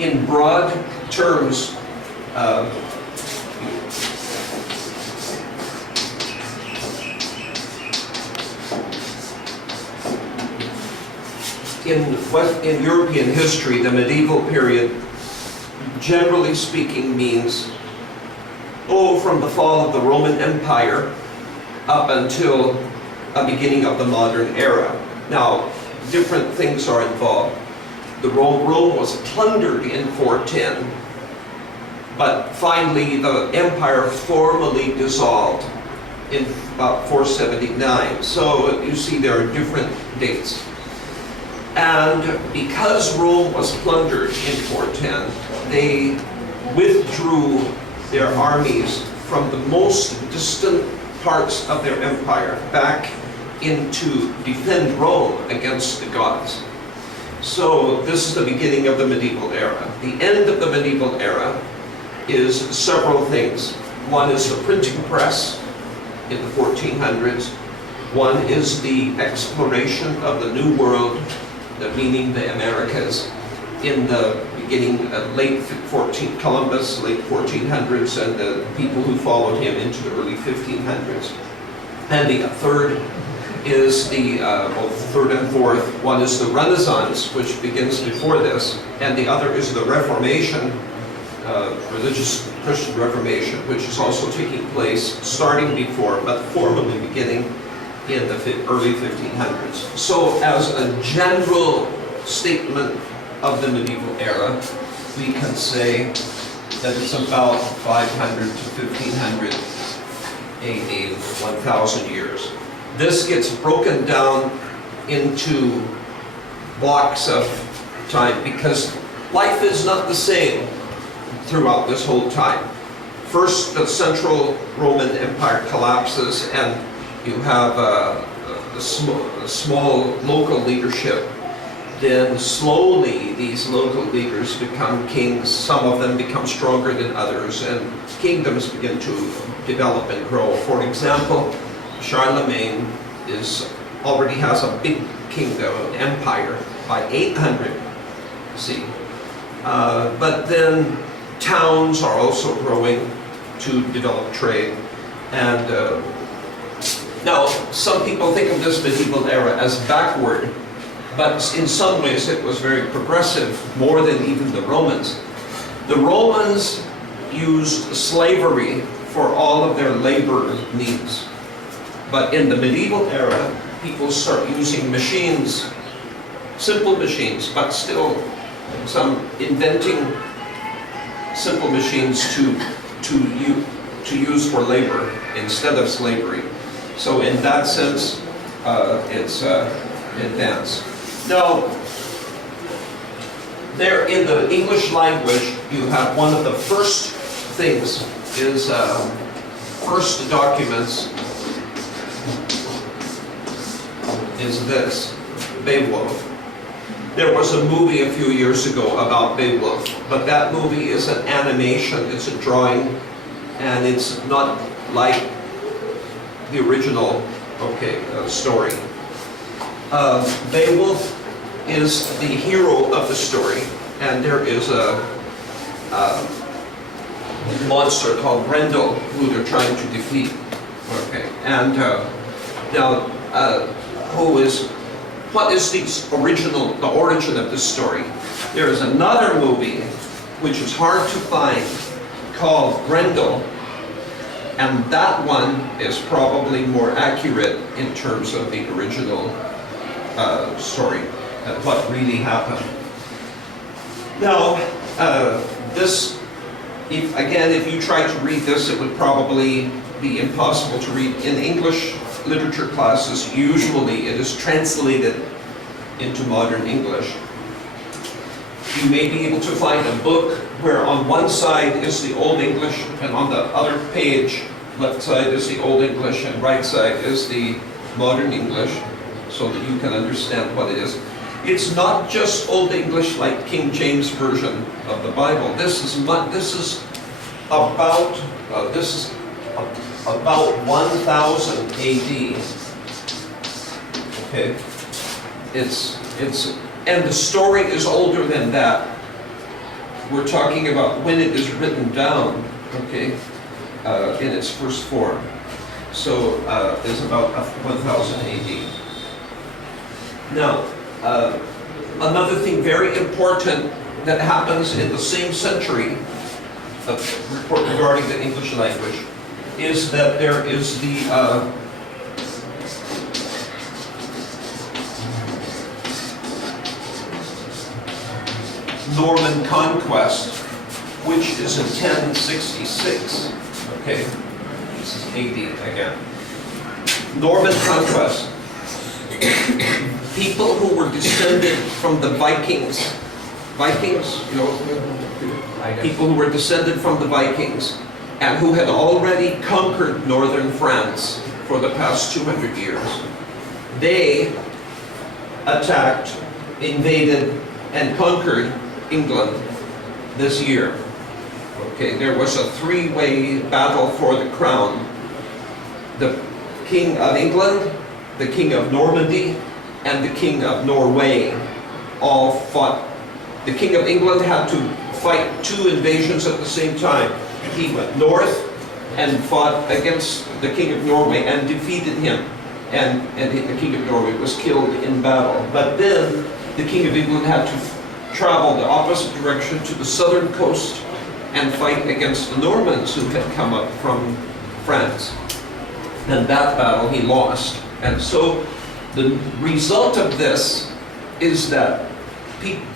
in broad terms, in European history, the medieval period, generally speaking, means from the fall of the Roman Empire up until a beginning of the modern era. Now, different things are involved. Rome was plundered in 410, but finally the empire formally dissolved in about 479. So you see there are different dates. And because Rome was plundered in 410, they withdrew their armies from the most distant parts of their empire back into defend Rome against the Goths. So this is the beginning of the medieval era. The end of the medieval era is several things. One is the printing press in the 1400s. One is the exploration of the New World, meaning the Americas, in the beginning, Columbus, late 1400s, and the people who followed him into the early 1500s. And the third is third and fourth. One is the Renaissance, which begins before this, and the other is the Reformation, religious Christian Reformation, which is also taking place starting before, but formally beginning in the early 1500s. So as a general statement of the medieval era, we can say that it's about 500 to 1500 AD, 1,000 years. This gets broken down into blocks of time because life is not the same throughout this whole time. First, the Central Roman Empire collapses and you have a small local leadership. Then slowly these local leaders become kings. Some of them become stronger than others, and kingdoms begin to develop and grow. For example, Charlemagne already has a big kingdom, an empire, by 800 CE. But then towns are also growing to develop trade. And now, some people think of this medieval era as backward, but in some ways it was very progressive, more than even the Romans. The Romans used slavery for all of their labor needs. But in the medieval era, people start using machines, simple machines, but still some inventing simple machines to use for labor instead of slavery. So in that sense, it's advanced. Now, there in the English language, you have one of the first things is first documents is this, Beowulf. There was a movie a few years ago about Beowulf, but that movie is an animation, it's a drawing, and it's not like the original story. Beowulf is the hero of the story, and there is a monster called Grendel who they're trying to defeat. And now, what is the origin of this story? There is another movie which is hard to find called Grendel, and that one is probably more accurate in terms of the original story, what really happened. Now, if you try to read this, it would probably be impossible to read. In English literature classes, usually it is translated into modern English. You may be able to find a book where on one side is the Old English, and on the other page, left side is the Old English, and right side is the modern English, so that you can understand what it is. It's not just Old English like King James Version of the Bible. This is about 1000 AD. Okay, and the story is older than that. we're talking about when it is written down, okay, in its first form. So it's about 1000 AD. Now, another thing very important that happens in the same century, report regarding the English language, is that there is the Norman conquest, which is in 1066. Okay, this is AD again. Norman conquest. People who were descended from the Vikings, you know, people who were descended from the Vikings and who had already conquered northern France for the past 200 years. They attacked, invaded, and conquered England this year. Okay, there was a three-way battle for the crown. The King of England, the King of Normandy, and the King of Norway all fought. The King of England had to fight two invasions at the same time. He went north and fought against the King of Norway and defeated him. And the King of Norway was killed in battle. But then the King of England had to travel the opposite direction to the southern coast and fight against the Normans who had come up from France. And that battle he lost. And so the result of this is that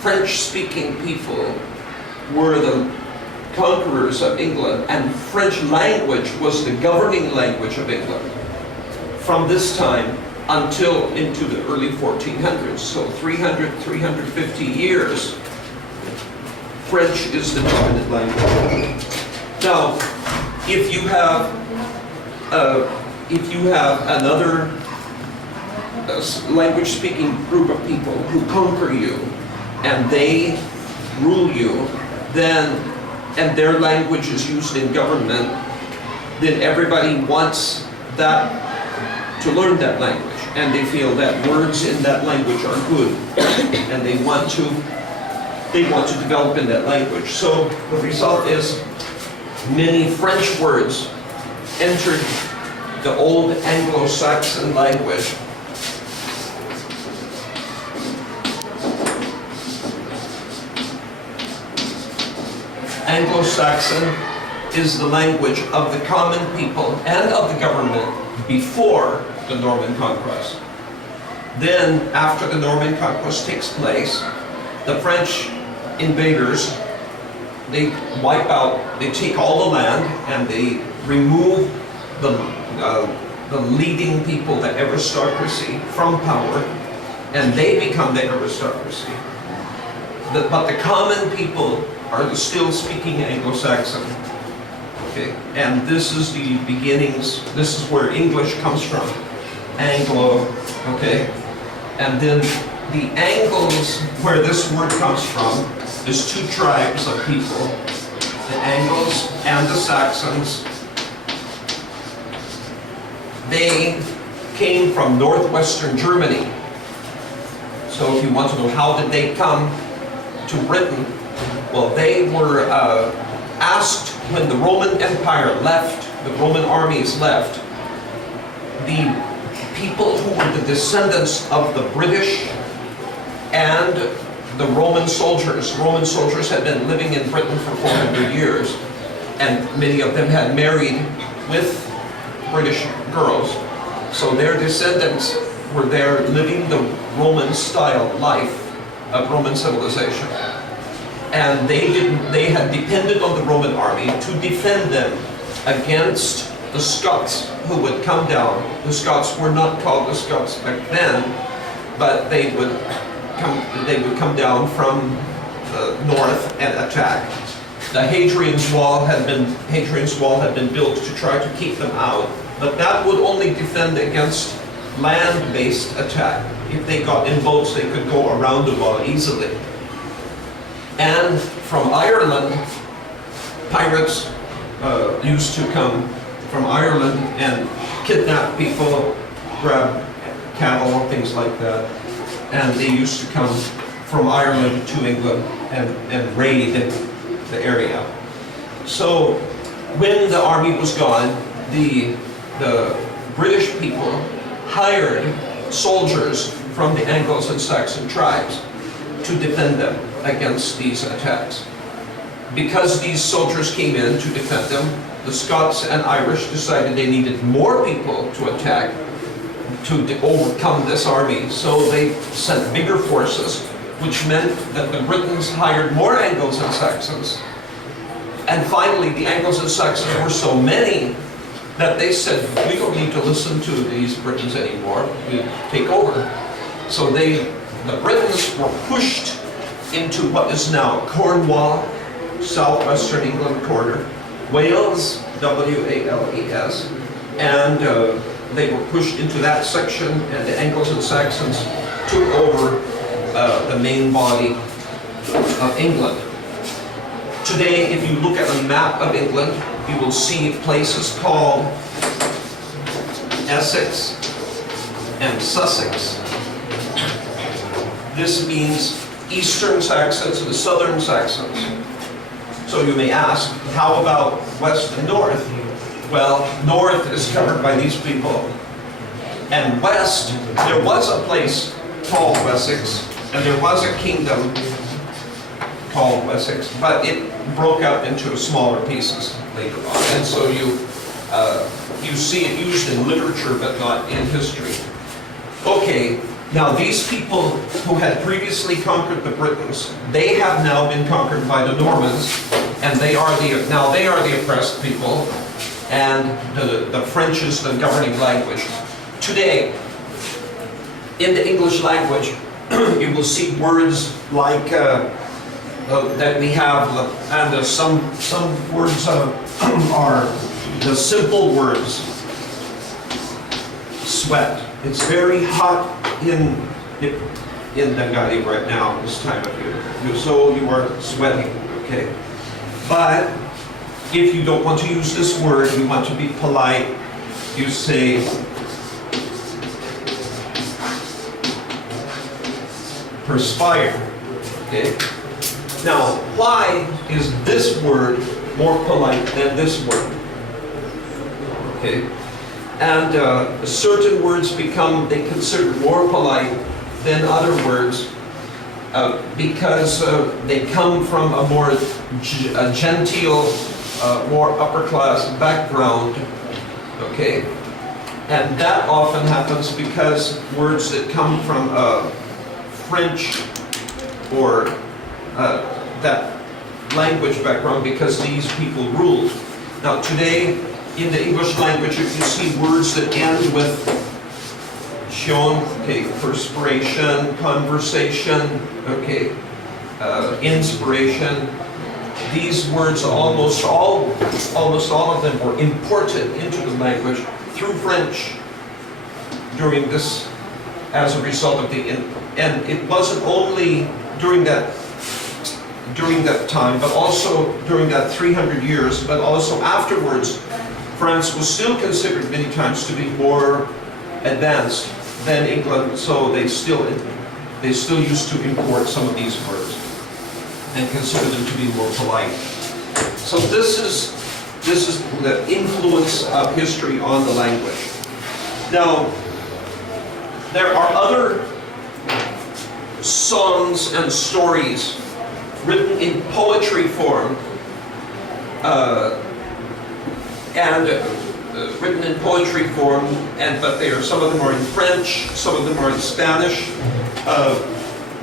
French-speaking people were the conquerors of England, and French language was the governing language of England from this time until into the early 1400s. So 350 years, French is the dominant language. Now, if you have another language-speaking group of people who conquer you and they rule you, then, and their language is used in government, then everybody wants that to learn that language, and they feel that words in that language are good, and they want to develop in that language. So the result is many French words entered the old Anglo-Saxon language. Anglo-Saxon is the language of the common people and of the government before the Norman conquest. Then, after the Norman conquest takes place, the French invaders, they wipe out, they take all the land and they remove the leading people, the aristocracy, from power, and they become the aristocracy. But the common people are still speaking Anglo-Saxon. Okay, and this is the beginnings. This is where English comes from, Anglo. Okay, and then the Angles, where this word comes from, there's two tribes of people: the Angles and the Saxons. They came from northwestern Germany. So if you want to know how did they come to Britain, well, they were asked when the Roman Empire left, the Roman armies left, the people who were the descendants of the British and the Roman soldiers had been living in Britain for 400 years, and many of them had married with British girls. So their descendants were there living the Roman style life of Roman civilization. And they had depended on the Roman army to defend them against the Scots who would come down. The Scots were not called the Scots back then, but they would come down from the north and attack. The Hadrian's Wall had been built to try to keep them out, but that would only defend against land-based attack. If they got in boats, they could go around the wall easily. And from Ireland, pirates used to come from Ireland and kidnap people, grab cattle, things like that. And they used to come from Ireland to England and raid the area. So when the army was gone, the British people hired soldiers from the Angles and Saxon tribes to defend them against these attacks. Because these soldiers came in to defend them, the Scots and Irish decided they needed more people to attack to overcome this army. So they sent bigger forces, which meant that the Britons hired more Angles and Saxons. And finally, the Angles and Saxons were so many that they said, we don't need to listen to these Britons anymore, we take over. So the Britons were pushed into what is now Cornwall, southwestern England corner, Wales, W-A-L-E-S, and they were pushed into that section, and the Angles and Saxons took over the main body of England. Today, if you look at a map of England, you will see places called Essex and Sussex. This means Eastern Saxons and Southern Saxons. So you may ask, how about West and North? Well, North is covered by these people. And West, there was a place called Wessex, and there was a kingdom called Wessex, but it broke up into smaller pieces later on. And so you see it used in literature, but not in history. Okay, now these people who had previously conquered the Britons, they have now been conquered by the Normans, and they are the oppressed people, and the French is the governing language. Today, in the English language, you will see words like that we have, and some words are the simple words. Sweat. It's very hot in Nagari right now, this time of year. So you are sweating, okay? But if you don't want to use this word, you want to be polite, you say perspire, okay? Now, why is this word more polite than this word? Okay? And certain words become, they consider more polite than other words because they come from a more genteel, more upper class background, okay? And that often happens because words that come from French or that language background, because these people ruled. Now today, in the English language, if you see words that end with "tion," okay, perspiration, conversation, okay, inspiration, these words, almost all of them were imported into the language through French during this, as a result of and it wasn't only during that time, but also during that 300 years, but also afterwards, France was still considered many times to be more advanced than England, so they still used to import some of these words and consider them to be more polite. So this is the influence of history on the language. Now, there are other songs and stories written in poetry form, but some of them are in French, some of them are in Spanish,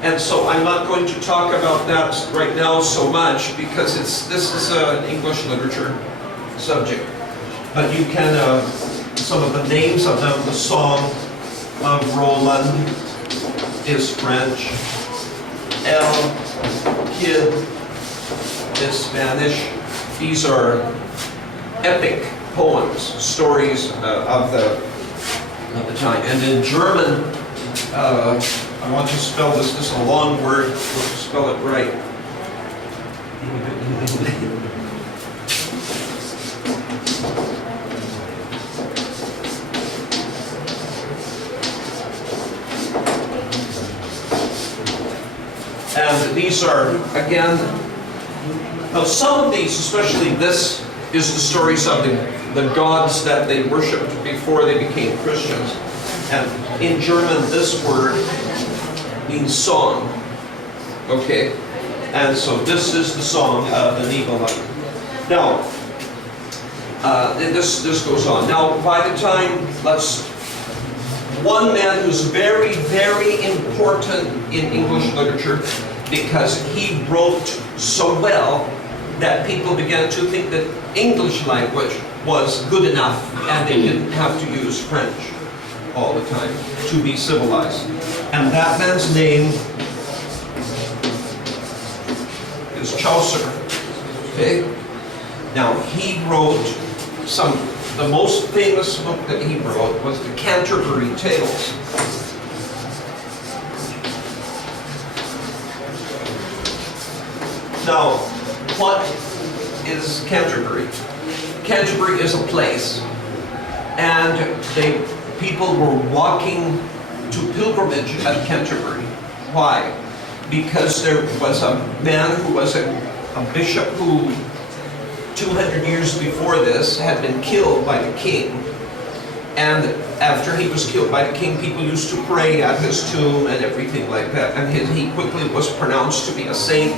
and so I'm not going to talk about that right now so much because this is an English literature subject. But you can, some of the names of them, the Song of Roland is French, El Cid is Spanish. These are epic poems, stories of the time. And in German, I want to spell this. This is a long word. We'll spell it right. And these are, again, Now some of these, especially this, is the stories of the gods that they worshipped before they became Christians. And in German, this word means song. Okay? And so this is the song of the Nibelungen. Now, this goes on. Now, by the time, one man who's very, very important in English literature because he wrote so well that people began to think that English language was good enough and they didn't have to use French all the time to be civilized. And that man's name is Chaucer. Okay? Now he wrote the most famous book that he wrote was the Canterbury Tales. Now, what is Canterbury? Canterbury is a place, and people were walking to pilgrimage at Canterbury. Why? Because there was a man who was a bishop who 200 years before this had been killed by the king, and after he was killed by the king, people used to pray at his tomb and everything like that, and he quickly was pronounced to be a saint,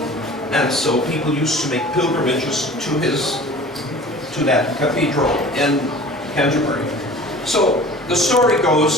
and so people used to make pilgrimages to that cathedral in Canterbury. So the story goes